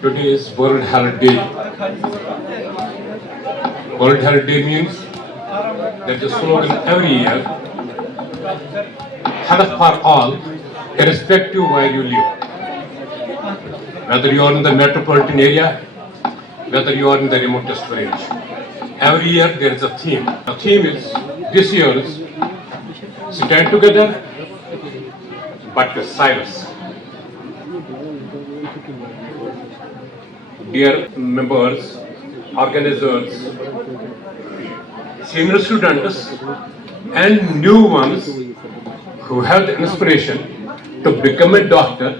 Today is World Health Day. World Health Day means that the slogan every year, health for all, irrespective where you live. Whether you are in the metropolitan area, whether you are in the remotest village. Every year there is a theme. The theme is this year's stand together but with silence. Dear members, organizers, senior students and new ones who have the inspiration to become a doctor,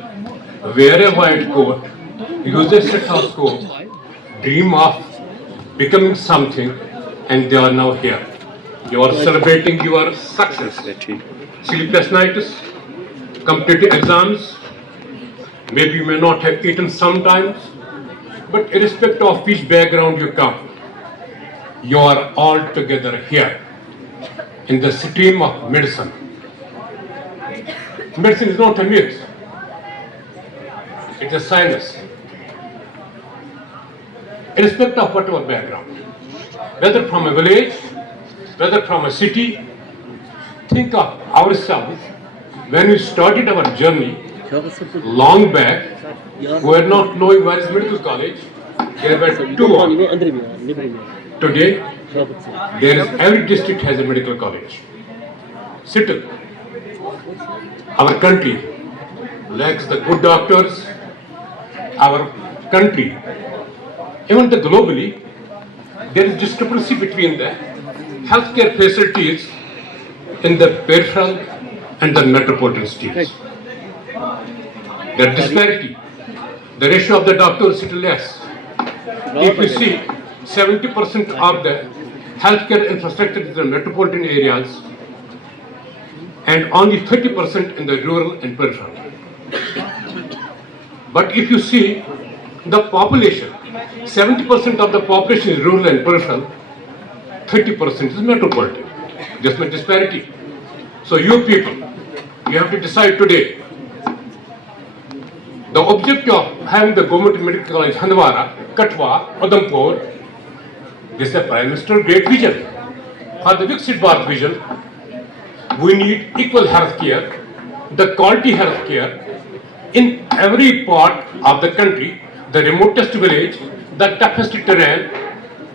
wear a white coat, use a stethoscope, dream of becoming something, and they are now here. You are celebrating your success. Sleepless nights, competitive exams, maybe you may not have eaten sometimes, but irrespective of which background you come, you are all together here in the stream of medicine. Medicine is not a myth, it's a science. Irrespective of whatever background, whether from a village, whether from a city, think of ourselves when we started our journey long back. We were not knowing where is medical college. There were two only. Today, every district has a medical college. Still, our country lacks the good doctors. Our country, even the globally, there is discrepancy between the healthcare facilities in the peripheral and the metropolitan cities. The disparity, the ratio of the doctors is less. If you see, 70% of the healthcare infrastructure is in the metropolitan areas and only 30% in the rural and peripheral. But if you see the population, 70% of the population is rural and peripheral, 30% is metropolitan. Just my disparity. So you people, you have to decide today. The objective of having the government medical college Handwara, Katwa, Udampur, this is the Prime Minister's great vision. For the Viksit Bharat vision, we need equal health care, the quality health care in every part of the country, the remotest village, the toughest terrain.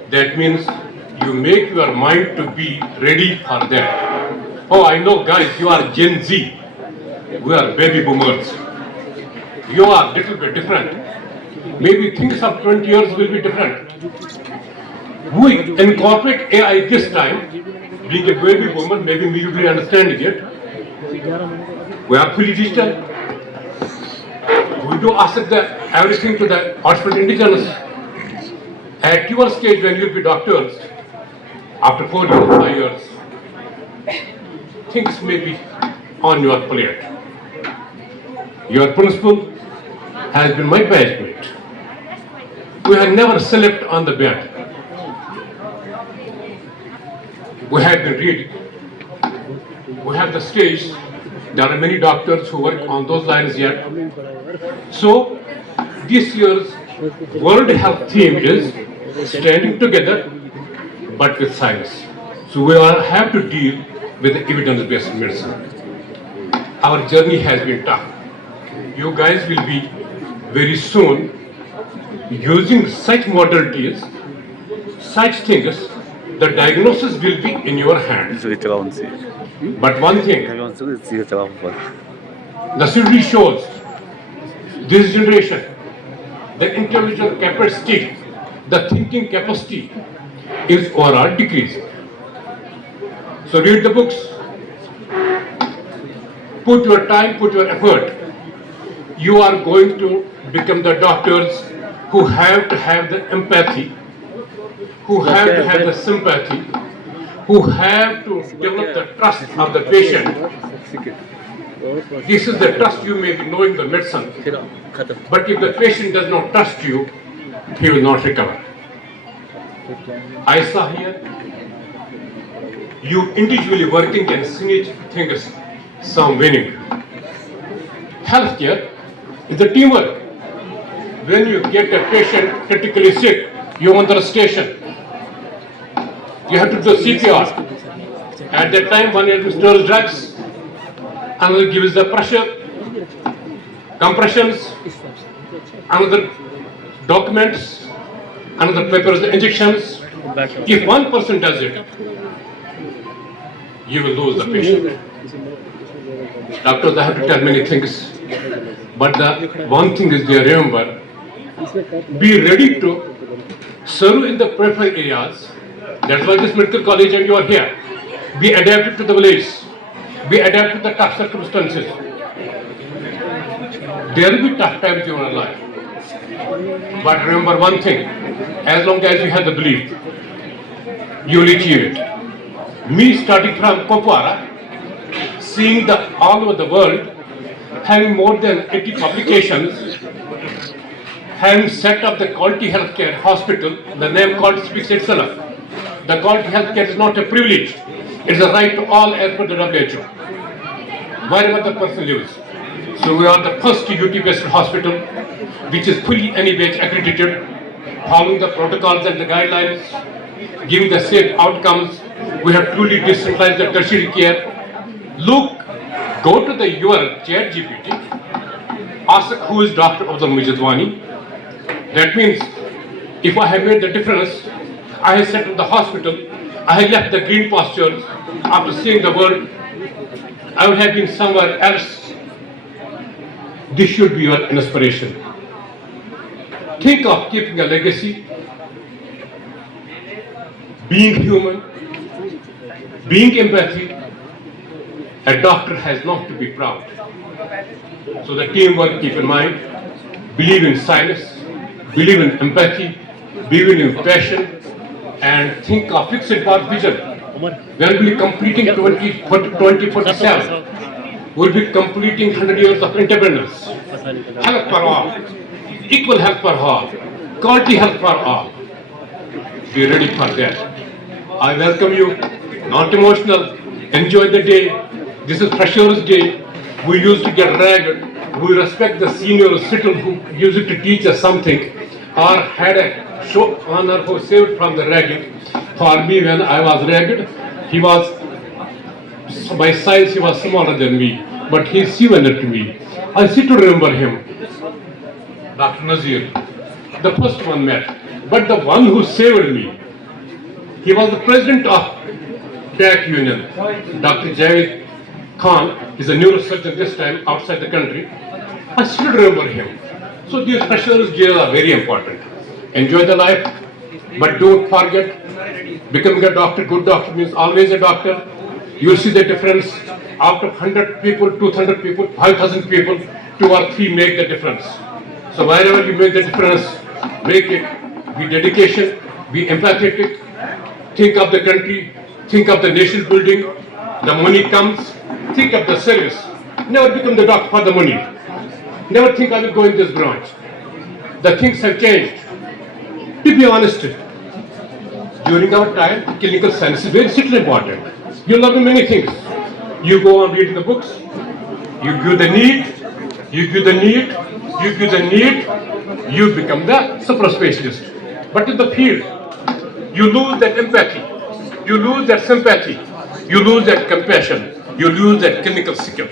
That means you make your mind to be ready for that. Oh, I know guys, you are Gen Z. We are baby boomers. You are little bit different. Maybe things of 20 years will be different. We incorporate AI this time. Being a baby boomer, maybe you will be understanding it. We are fully digital. We do ask everything to the artificial intelligence. At your stage, when you will be doctors, after 4 years, 5 years, things may be on your plate. Your principal has been my batchmate. We have never slept on the bed. We have been reading. We have the stage. There are many doctors who work on those lines yet. So, this year's World Health theme is standing together but with science. So we all have to deal with the evidence-based medicine. Our journey has been tough. You guys will be very soon using such modalities, such things, the diagnosis will be in your hands. But one thing, the study shows this generation, the intellectual capacity, the thinking capacity is overall decreasing. So read the books, put your time, put your effort. You are going to become the doctors who have to have the empathy, who have to have the sympathy, who have to develop the trust of the patient. This is the trust you may be knowing the medicine. But if the patient does not trust you, he will not recover. I saw here you individually working and seeing things, some winning. Healthcare is a teamwork. when you get a patient critically sick, you want the station. You have to do CPR. At that time, one administers drugs, another gives the pressure, compressions, another documents, another prepares the injections. If one person does it, you will lose the patient. Doctors have to tell many things, but the one thing is they remember, be ready to serve in the peripheral areas. That's why this medical college and you are here. Be adapted to the village. Be adapted to the tough circumstances. There will be tough times in your life. But remember one thing, as long as you have the belief, you will achieve it. Me starting from Kopara, seeing the all over the world, having more than 80 publications, having set up the quality healthcare hospital, the name called speaks itself. The quality healthcare is not a privilege, it is a right to all as per the WHO, wherever the person lives. So we are the first UT-based hospital which is fully NABH accredited, following the protocols and the guidelines, giving the safe outcomes. We have truly decentralized the tertiary care. Look, go to your chat GPT, ask who is Dr. Wani. That means if I have made the difference, I have set up the hospital, I have left the green pastures, after seeing the world, I would have been somewhere else. This should be your inspiration. Think of keeping a legacy, being human, being empathy. A doctor has not to be proud. So the teamwork, keep in mind, believe in science, believe in empathy, believe in passion, and think of Viksit Bharat vision. When we will be completing 2047, we will be completing 100 years of independence. Health for all, equal health for all, quality health for all. Be ready for that. I welcome you, not emotional, enjoy the day. This is Freshers' Day. We used to get ragged. We respect the senior citizen who used to teach us something or had a show honor who saved from the ragging. For me, when I was ragged, he was, by size, he was smaller than me, but he is similar to me. I still remember him, Dr. Nazir, the first one met, but the one who saved me. He was the president of DAC Union, Dr. Javed Khan. He's a neurosurgeon this time outside the country. I still remember him. So these Freshers' Days are very important. Enjoy the life, but don't forget, becoming a doctor, good doctor means always a doctor. You will see the difference. After 100 people, 200 people, 5,000 people, 2 or 3 make the difference. So wherever you make the difference, make it. Be dedication, be empathetic, think of the country, think of the nation building. The money comes, think of the service. Never become the doctor for the money. Never think I will go in this branch. The things have changed. To be honest, during our time, clinical science is very still important. You learn many things. You go on reading the books, you give the need, you give the need, you give the need, you become the super specialist. But in the field, you lose that empathy, you lose that sympathy, you lose that compassion, you lose that clinical skill.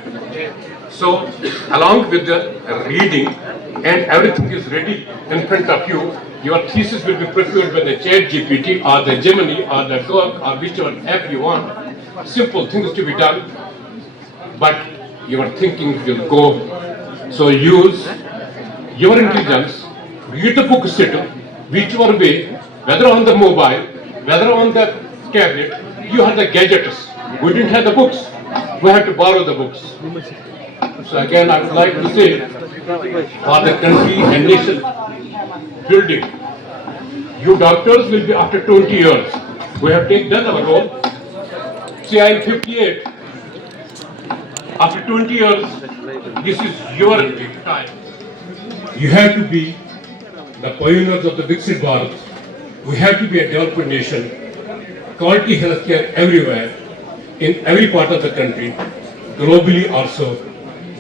So, along with the reading and everything is ready in front of you, your thesis will be prepared by the chat GPT or the Gemini or the Doc or whichever app you want. Simple things to be done, but your thinking will go. So use your intelligence, read the book, sit, whichever way, whether on the mobile, whether on the tablet, you have the gadgets. We didn't have the books, we had to borrow the books. So again, I would like to say, for the country and nation building, you doctors will be after 20 years. We have done our role. See, I am 58. After 20 years, this is your time. You have to be the pioneers of the Viksit Bharat. We have to be a developed nation. Quality healthcare everywhere, in every part of the country, globally also.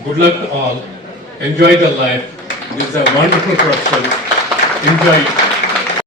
Good luck to all. Enjoy the life. This is a wonderful question. Enjoy it.